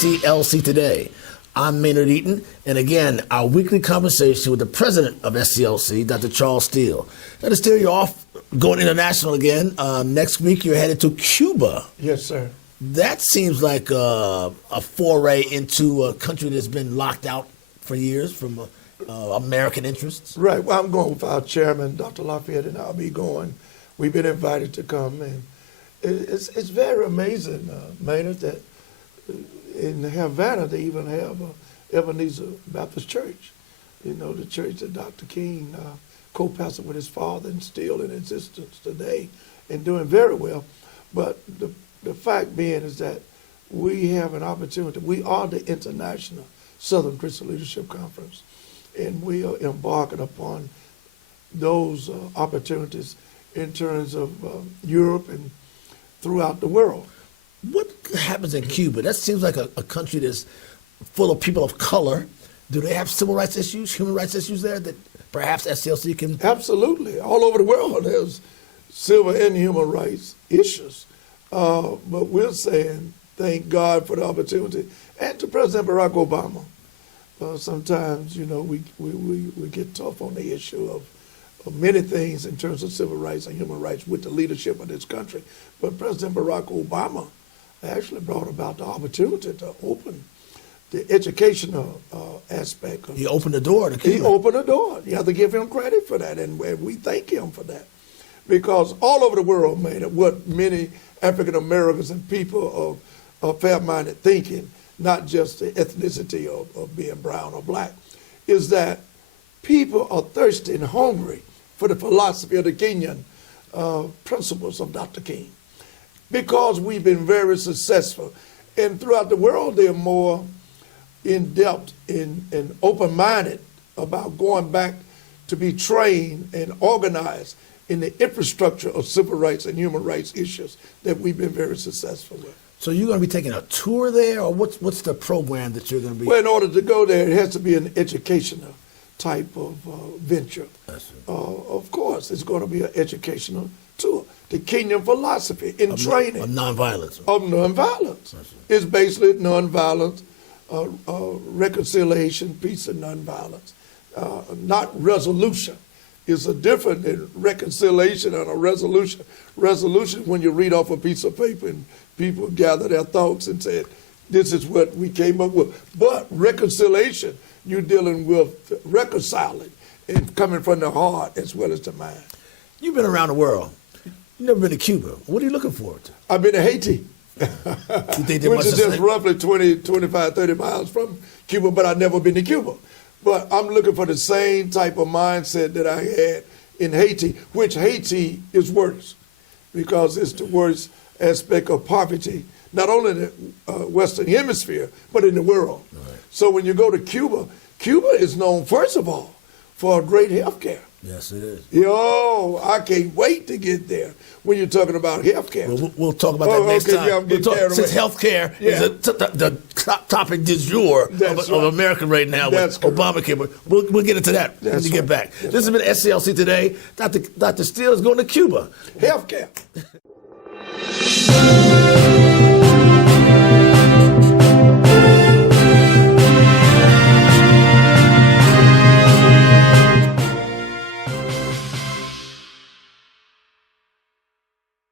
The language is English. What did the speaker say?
SCLC Today. I'm Maynard Eaton, and again, our weekly conversation with the president of SCLC, Dr. Charles Steele. Dr. Steele, you're off going international again. Next week, you're headed to Cuba. Yes, sir. That seems like a foray into a country that's been locked out for years from American interests. Right. Well, I'm going with our chairman, Dr. Lafayette, and I'll be going. We've been invited to come, and it's very amazing, Maynard, that in Havana they even have a Ebenezer Baptist Church. You know, the church that Dr. King co-pastored with his father and still in existence today and doing very well. But the fact being is that we have an opportunity. We are the International Southern Christian Leadership Conference, and we are embarking upon those opportunities in terms of Europe and throughout the world. What happens in Cuba? That seems like a country that's full of people of color. Do they have civil rights issues, human rights issues there that perhaps SCLC can? Absolutely. All over the world there's civil and human rights issues. But we're saying thank God for the opportunity. And to President Barack Obama. Sometimes, you know, we get tough on the issue of many things in terms of civil rights and human rights with the leadership of this country. But President Barack Obama actually brought about the opportunity to open the educational aspect. He opened the door to Cuba. He opened the door. You have to give him credit for that, and we thank him for that. Because all over the world, man, what many African Americans and people of fair-minded thinking, not just the ethnicity of being brown or black, is that people are thirsty and hungry for the philosophy of the Kenyan principles of Dr. King. Because we've been very successful. And throughout the world, they're more in-depth and open-minded about going back to be trained and organized in the infrastructure of civil rights and human rights issues that we've been very successful with. So you're going to be taking a tour there, or what's the program that you're going to be? Well, in order to go there, it has to be an educational type of venture. Of course, it's going to be an educational tour. The Kenyan philosophy in training. Of nonviolence. Of nonviolence. It's basically nonviolence, reconciliation, peace, and nonviolence. Not resolution. It's a different than reconciliation and a resolution. Resolution when you read off a piece of paper and people gather their thoughts and say, this is what we came up with. But reconciliation, you're dealing with reconciling and coming from the heart as well as the mind. You've been around the world. You've never been to Cuba. What are you looking forward to? I've been to Haiti, which is just roughly 20, 25, 30 miles from Cuba, but I've never been to Cuba. But I'm looking for the same type of mindset that I had in Haiti, which Haiti is worse because it's the worst aspect of poverty, not only in the Western Hemisphere, but in the world. Right. So when you go to Cuba, Cuba is known, first of all, for great health care. Yes, it is. Yo, I can't wait to get there when you're talking about health care. Well, we'll talk about that next time. Yeah, I'm getting carried away. Since health care is the top topic du jour of America right now with Obamacare. But we'll get into that when we get back. This has been SCLC Today. Dr. Steele is going to Cuba. Health care.